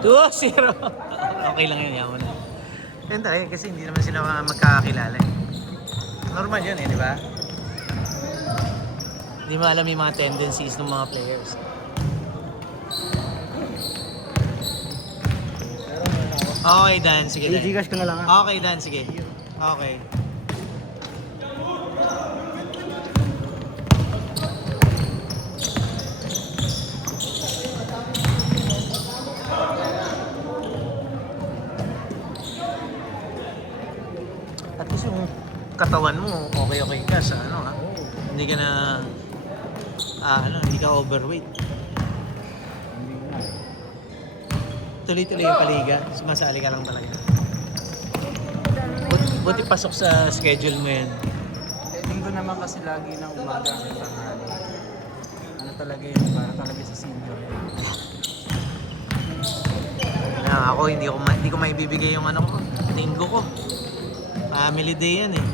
2-0. Okay lang yun, yaman na. Yun talaga kasi hindi naman sila magkakakilala eh. Normal yun eh, di ba? Hindi mo alam yung mga tendencies ng mga players. Okay, Dan. Sige, Dan. I-Gcash ko na lang ha. Okay, Dan. Sige. Okay. At least yung katawan mo, okay ka sa ano ha? Hindi ka na, hindi ka overweight. Hindi nga. Tuloy-tuloy yung paliga, sumasali ka lang talaga. Buti pasok sa schedule mo yan. Linggo naman kasi lagi ng umaga ang tanghali. Ano talaga yun, para talaga sa senior. Ako, hindi ko maibibigay yung ano ko, linggo ko. Family day yan eh.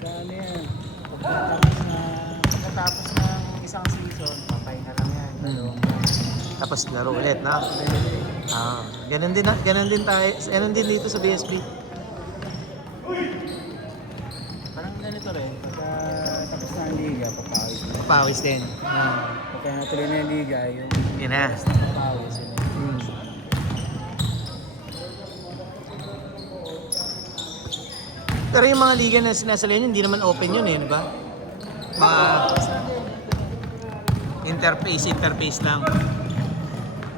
Ano yan, pagkatapos ng isang season, papahinga lang yan. Tapos laro ulit na. Ganun din tayo, ganun din dito sa BSB. Parang ganito rin, pagkatapos na ang liga, papawis na. Pawis din. Pagka natuloy na yung liga, yung Yun na. papawis yun. Pero yung mga liga na sinasalihan yun, hindi naman open yun eh, di ba? Mga interface lang.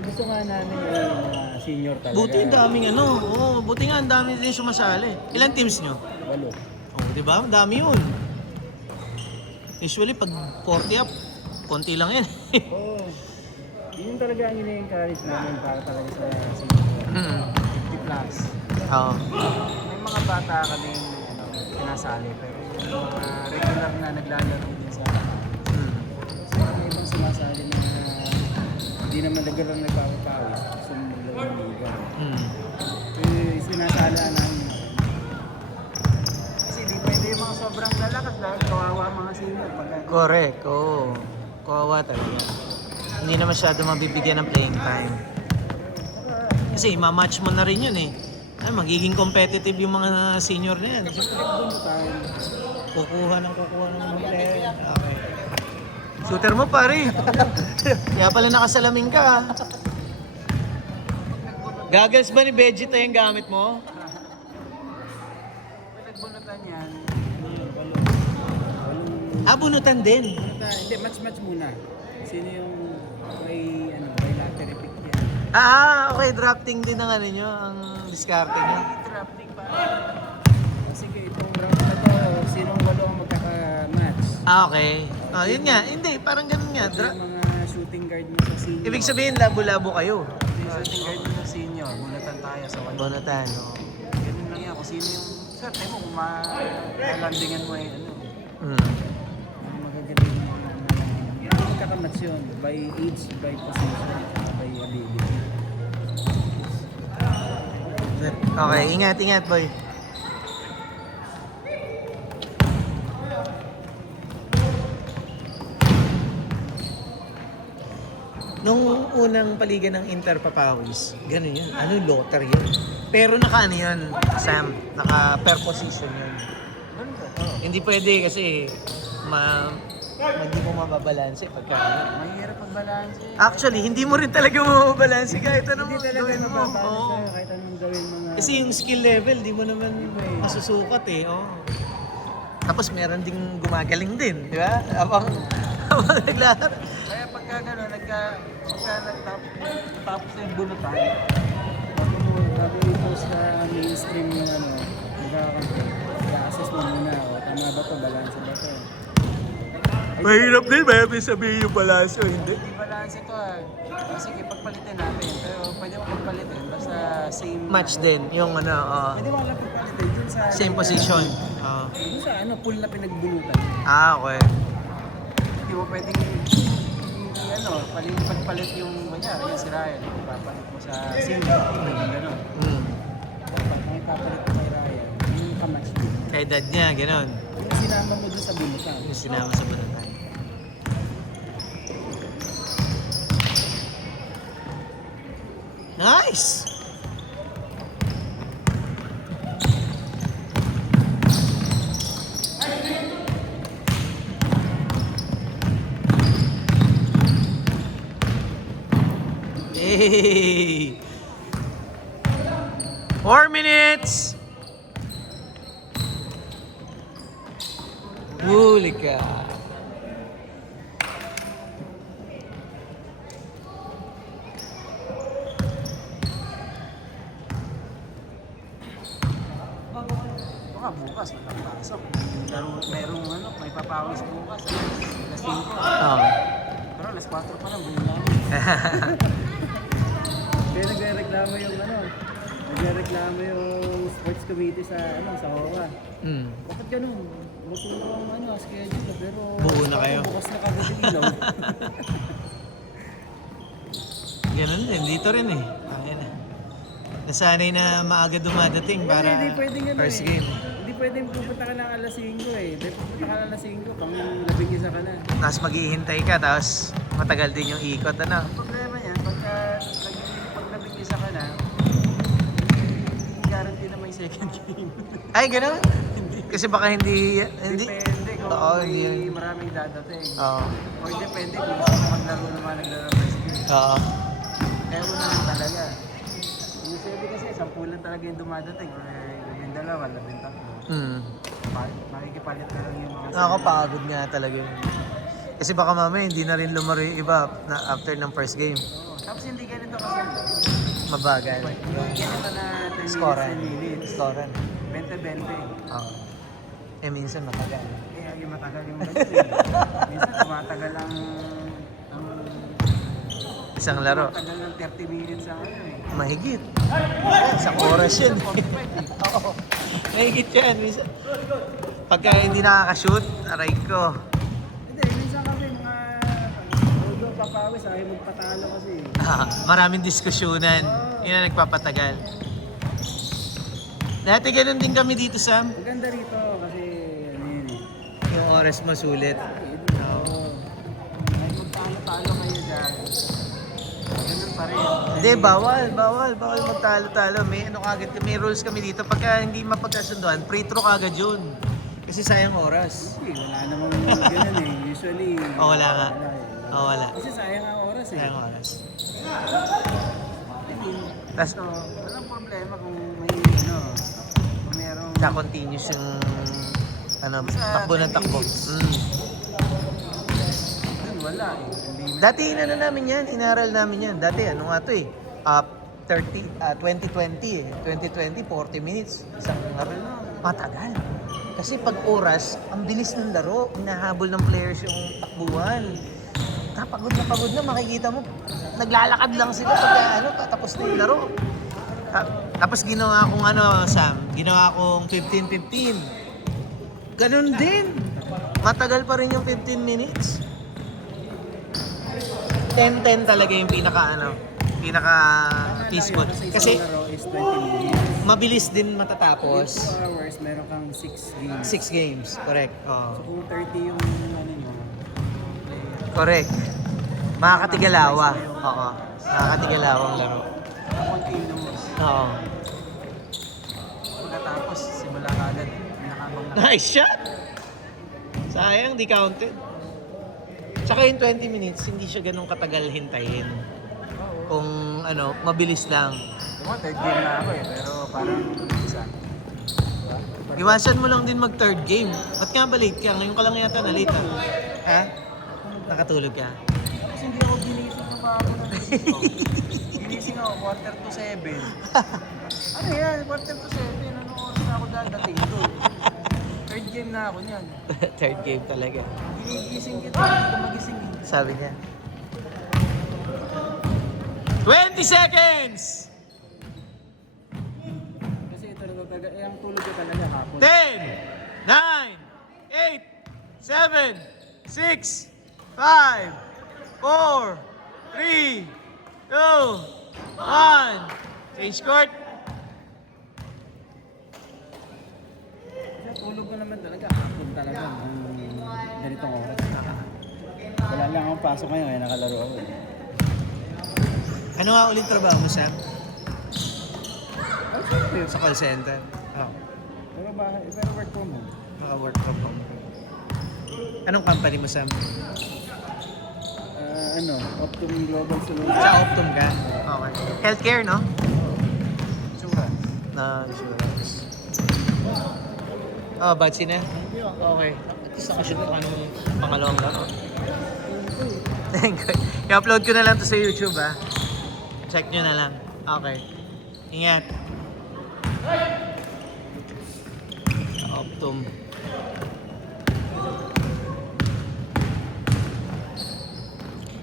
Gusto nga namin yung mga senior talaga. Buti ang daming buti nga ang dami din sumasali. Ilan teams nyo? 8. Di ba? Ang dami yun. Usually pag 40 up, konti lang yan. Oo. Yun talaga ang ina-encourage namin para talaga sa senior. 50 plus. Oo. May mga bata kaming sinasali pero yung mga regular na naglalaro din sa so may ibang sumasali na hindi naman regular nagpapapawis gusto mo maglaro ng liga. Sinasala namin kasi di pwede yung mga sobrang lalakas dahil kawawa mga senior pagka Correct. Oo. Kawawa talaga. Hindi na masyado mabibigyan ng playing time. Kasi ma-match mo na rin yun eh. Magiging competitive yung mga senior na yan. Kukuha ng mga player. Okay. Shooter mo pare. Kaya pala nakasalamin ka. Goggles ba ni Vegeta yung gamit mo? nagbunutan yan ano yun, balon. Bunutan din. Hindi, match muna. Sino yung may lottery pick yan. Okay. Drafting din ang ano nyo, ang discarte nyo. Drafting pa. Sige, itong round na to, sinong walo ang magkaka-match? Okay. Yun nga. Hindi, parang ganun nga. Yung mga shooting guard mo sa senior. Ibig sabihin, labo-labo kayo. Yung shooting guard mo sa senior, bunutan tayo sa walo. Bunutan, Ganun lang yan. Kung sino yung swerte mo, kung malandingan mo yung ang magagaling mo yung magkaka-match yun. By age, by position, by ability. Okay, ingat boy. Nung unang paligan ng Inter Papawis, ganun yun. Lottery yun. Pero naka yun, Sam? Naka per position yun. Hindi pwede kasi hindi mo mababalanse pagka Mahirap pagbalanse. Actually, hindi mo rin talaga mababalanse kahit anong Hindi talaga gawin mo. mababalanse Oo. kahit anong gawin mga... Kasi yung skill level, di mo naman masusukat eh. Oh. Tapos meron ding gumagaling din, di ba? Habang naglaro. Kaya pagka gano'n, tapos na yung bunutan, bago i-post sa mainstream yung magkakakampi, i-assess mo muna, tama ba to, balance ba to? Mahirap din sabihin yung balance o hindi. Hindi balance ito sige, pagpalitin natin, pero pwede mo pagpalitin, basta same... Match din, yung Pwede mo lang pagpalitin dun sa... same position. Dun sa pool na pinagbunutan. Okay. Hindi mo pwedeng pagpalit yung kunyari, yung si Ryan, papalit mo sa single, gano'n. Pag may papalit mo kay Ryan, yung kamatch mo. Kay dad niya, gano'n. sinama mo doon sa binutan. Yung sinama sa bunutan. Nice! Hey! 4 minutes! Huli ka. Baka bukas, matapasok. Merong ano, may papawis bukas. Alas 5. Oh. Pero alas 4 pa lang, buhay namin. Kaya nagre-reklamo yung ano, nagre-reklamo yung sports committee sa ano, sa OWA. Mm. Bakit ganun? Buo ang ano, schedule pero Buo na kayo. bukas na kagad yung ilaw. Ganun din, dito rin eh. Ayun na. Nasanay na maaga dumadating para Hindi pwedeng ano first eh. game. Hindi pwedeng pupunta ka ng alas 5 eh. Hindi pupunta ka ng alas 5, pang 11 ka na. Tapos maghihintay ka, tapos matagal din yung ikot, ano? Ang problema yan, pag nabigisa ka na, hindi guarantee na may second game. Ay, ganun? Kasi baka hindi... Depende kung Oo, may hindi. maraming dadating. Oo. Or depende kung gusto mo maglaro naman naglaro first game. Oo. Kaya una lang talaga. Usually kasi 10 lang talaga yung dumadating. Or 12, 13. Mm. Makikipalit na lang yung mga Nakakapagod nga talaga yun. Kasi baka mamaya hindi na rin lumaro yung iba na after ng first game. Oo. Tapos hindi ganito kasi. Mabagal. Yung ganito na 10 minutes, Scorean. 10 minutes. Scorean. 20-20. Oo. Eh minsan matagal. Kaya yung matagal yung ganito eh. Minsan tumatagal ang Isang laro. tumatagal ng 30 minutes ang ano eh. Mahigit. Isang oras yun. Oo. Mahigit yan. Minsan. Pagka hindi nakakashoot, aray ko. Hindi, minsan kami mga although papawis, ayaw magpatalo kasi. Maraming diskusyonan. Yun ang nagpapatagal. Dati ganun din kami dito, Sam. Maganda rito kasi ano yun eh. Yung oras mo sulit. Oo. Ay magtalo-talo kayo dyan. Ganun pa rin. Hindi, bawal magtalo-talo. May ano kagad, may rules kami dito. Pagka hindi mapagkasunduan, free throw kagad yun. Kasi sayang oras. Kasi wala namang ganun eh. Usually, Oh, wala nga. eh. Oh, wala. Kasi sayang ang oras eh. Sayang oras. I mean, Tas- so, walang problema kung may ano, kung merong Ka-continuous yung ano, Basta takbo ng 10 takbo. minutes. Mm. dun, wala eh. Hindi Dati inano namin yan, inaral namin yan. Dati ano nga to eh, 2020 eh. 2020, 40 minutes. Isang laro. Matagal. Kasi pag oras, ang bilis ng laro. Hinahabol ng players yung takbuhan. Pagod na, makikita mo. Naglalakad lang sila pag ano, tapos na yung laro. Tapos ginawa kong ano, Sam, ginawa kong 15-15. Ganun din. Matagal pa rin yung 15 minutes. 10-10 talaga yung pinaka peaceful. Kasi isang laro is 20 minutes. mabilis din matatapos. 2 hours, meron kang 6 games. 6 games, correct. So Oh. kung 30 yung ano nyo, Correct. Makakatigalawa. Oo. Makakatigalawa ang laro. continuous. Oo. Pagkatapos, simula ka agad. Nakabang na. Nice shot! Sayang, di counted. Tsaka yung 20 minutes, hindi siya ganun katagal hintayin. Kung ano, mabilis lang. Diba, third game na ako eh, pero parang isa. Diba? Iwasan mo lang din mag third game. Ba't nga ba late ka? Ngayon ka lang yata na late ah. Ha? Nakatulog ka? Kasi hindi ako ginising na pa ako ng gising ko. Ginising ako, 6:45. Ano yan, 6:45? Anong oras na ako dadating doon? Third game na ako niyan. Third game talaga. Ginigising kita, hindi ko magising. Sabi niya. 20 seconds! Kasi ito na ang tulog ko talaga hapon. 10, 9, 8, 7, 6, 5, 4, 3, 2, 1. Change court. Kasi tulog ko naman talaga hapon talaga ng ganitong oras. Wala lang akong pasok ngayon, kaya nakalaro ako. Ano nga ulit trabaho mo, Sam? Oh, syempre. Sa call center? Oh, Pero work from home. naka-work from home. Anong company mo, Sam? Optum Global Solutions. Sa Optum ka? Okay. Healthcare, no? Insurance. Na insurance. Oh, batsi na? Okay. At least nakashoot ko anong pangalawang laro. I-upload ko na lang to sa YouTube, ha? Check nyo na lang. Okay. Ingat. Optum.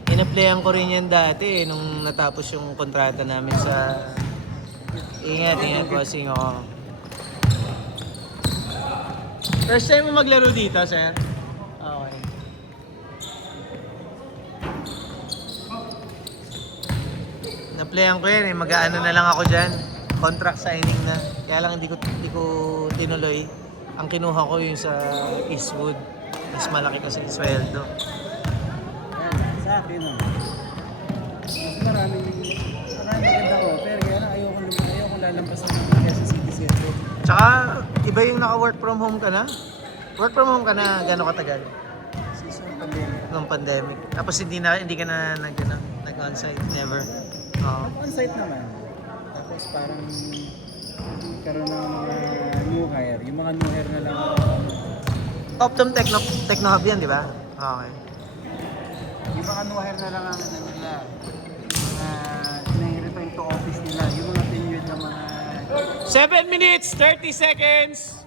In-applyan ko rin yan dati nung natapos yung kontrata namin sa... Ingat, bossing ako. First time mo maglaro dito, sir? Okay. Na-playan ko yan eh. Mag-aano na lang ako dyan. Contract signing na. Kaya lang hindi ko tinuloy. Ang kinuha ko yung sa Eastwood. Mas malaki kasi yung sweldo. Sa akin, mas maraming maganda ko. Pero kaya na ayoko lalampas ng mga sa City Center. Tsaka, iba yung naka-work from home ka na. Work from home ka na gano'ng katagal? Season pandemic. Nung pandemic. Tapos hindi ka na nag-onsite. Never. Oo. On-site naman. Tapos parang karoon ng mga new hire. Yung mga new hire na lang. Optum Techno Hub yan, di ba? Okay. Yung mga new hire na lang ang ano nila. Nahirito to office nila. Yung mga tenured na mga 7 minutes, 30 seconds!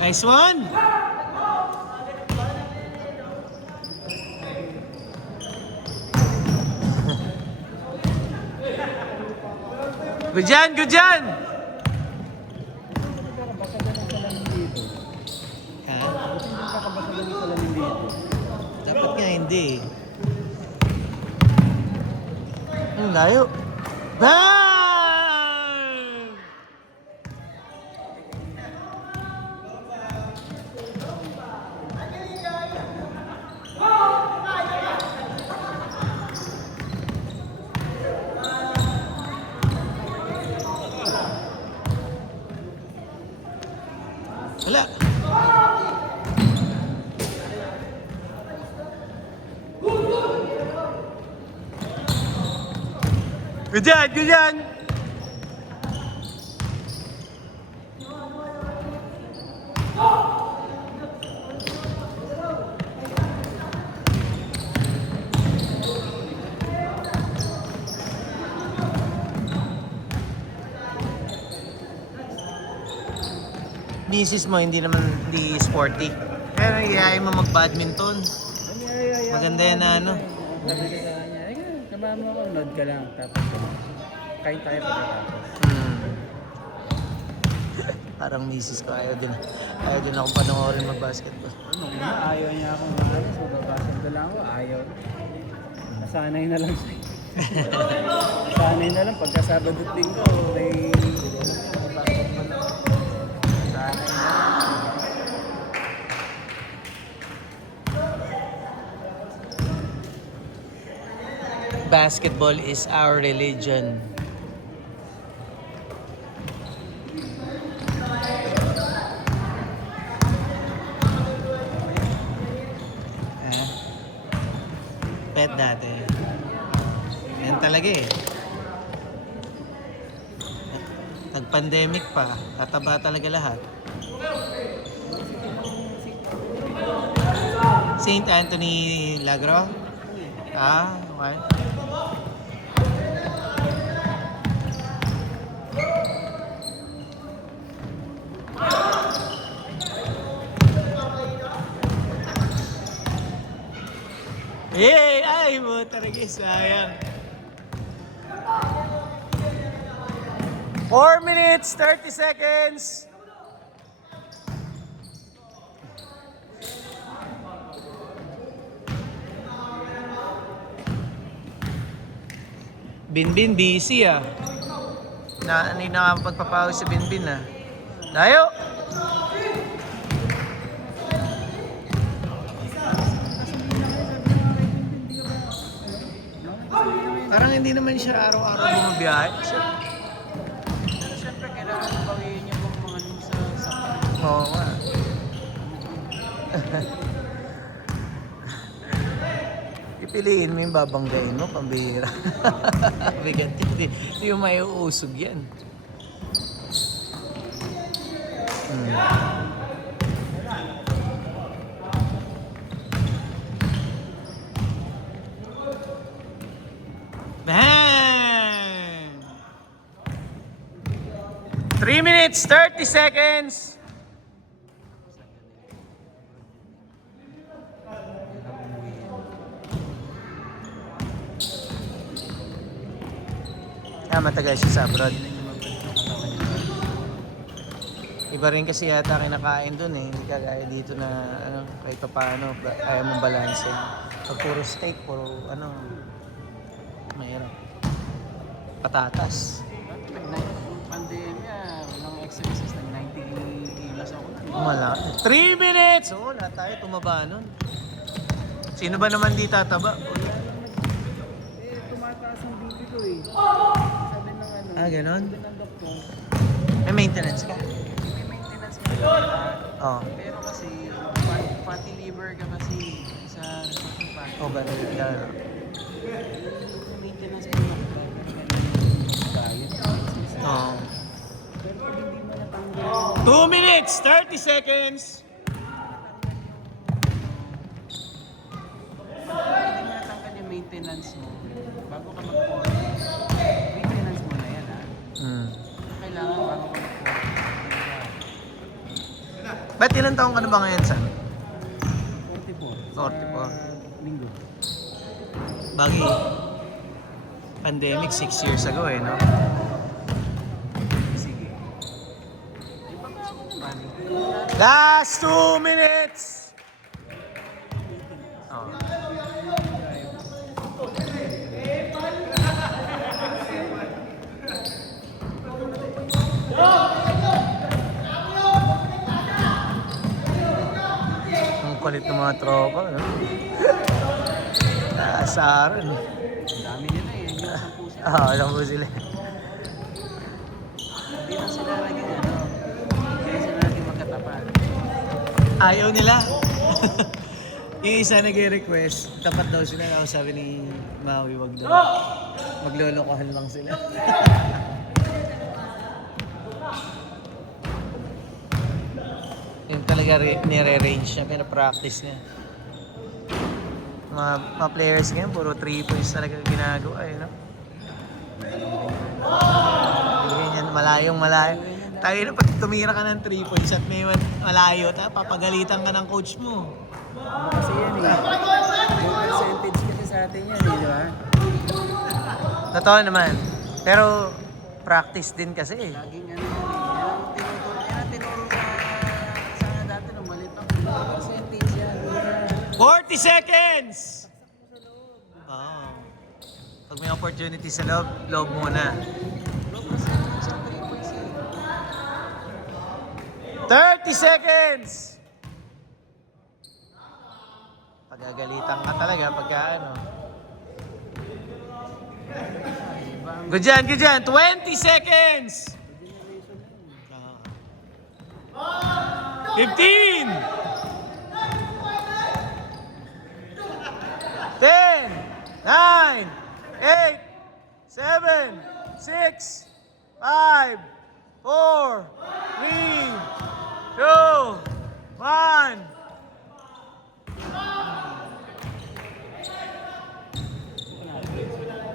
Nice one! Good yan, good yan! kakabasa ng salamin dito. Ha? Kasi hindi kakabasa ng salamin dito. Dapat nga hindi. Ang layo. Bang! Wala. Good yan, good yan! Misis mo, hindi sporty. Pero iyayin mo mag-badminton. Maganda yan na ano. Sabi ko sa kanya, samahan mo ako, nod ka lang. Tapos, kain tayo pagkatapos. Parang misis ko, ayaw din akong panoorin mag-basketball. Ayaw niya akong maalis, magbabasag na lang ako, ayaw. Nasanay na lang siya. Nasanay na lang, pagka Sabado at Linggo, may basketball na. Nasanay na. Basketball is our religion. Pet dati. Yan talaga eh. Nag-pandemic pa, tataba talaga lahat. St. Anthony Lagro? Ah, okay. Yay! Ay mo talaga sayang. 4 minutes, 30 seconds. Binbin busy ah. Hindi nakapagpapawis si Binbin ah. Layo! Parang hindi naman siya araw-araw bumabiyahe. Siyempre, kailangan mo bawiin niya kung mga ano sa sakit. Oo nga. Pipiliin mo yung babanggain mo, pambihira. Bigat yun. Hindi mo may uusog yan. Bang! 3 minutes, 30 seconds. Matagal siya sa abroad. Iba rin kasi yata kinakain dun eh. Hindi kagaya dito na ano, kahit pa paano, kaya mong balanse. Pag puro steak, puro ano, mahirap. Patatas. Pandemya, walang exercise, nag 90 kilos ako. Wala. 3 minutes! Oo, lahat tayo tumaba nun. Sino ba naman di tataba? Tumataas ang BP ko eh. Sabi ng ano, Ganon? sabi ng doktor, May maintenance ka? may maintenance ka talaga. Oo. Pero kasi, fatty liver ka kasi sa fatty. O ba? Maintenance mo na diet. Oo. Pero pag hindi mo natanggal 2 minutes, 30 seconds. hindi mo natanggal yung maintenance mo, bago ka mag-40, maintenance mo na yan ha. Kailangan bago ka mag-40. Ba't ilang taong ka na ba ngayon, Sam? 44. 44. Linggo. Bagi pandemic 6 years ago eh, no? Sige. Iba nga ako naman. Last 2 minutes! Oh. Ang kulit ng mga tropa, no? Asaran. Ang dami nila eh. Yung 10 sila. Alam mo sila. Hindi lang sila naging ano. Hindi sila naging magkatapat. Ayaw nila. Yung isa nag-request, tapat daw sila. Ako sabi ni Maui, wag daw. Maglolokohan lang sila. Yung talaga nire-range niya, pinapractice niya. Mga players ngayon, puro 3 points talaga ginagawa eh, no? Ganyan, malayong malayo. Tayo na pag tumira ka ng 3 points at may malayo, papagalitan ka ng coach mo. Ano kasi yan eh. Yung percentage kasi sa atin yan eh, di ba? Totoo naman. Pero practice din kasi eh. Laging ano yan eh. Yan ang tinuro sa dati nung malit ako. Percentage yan. 40 seconds! Oo. Pag may opportunity sa loob muna. Low percentage sa 3 points eh. 30 seconds! Pagagalitan ka talaga pagka ano. Good dyan, good dyan. 20 seconds! 15! 10, 9, 8, 7, 6, 5, 4, 3,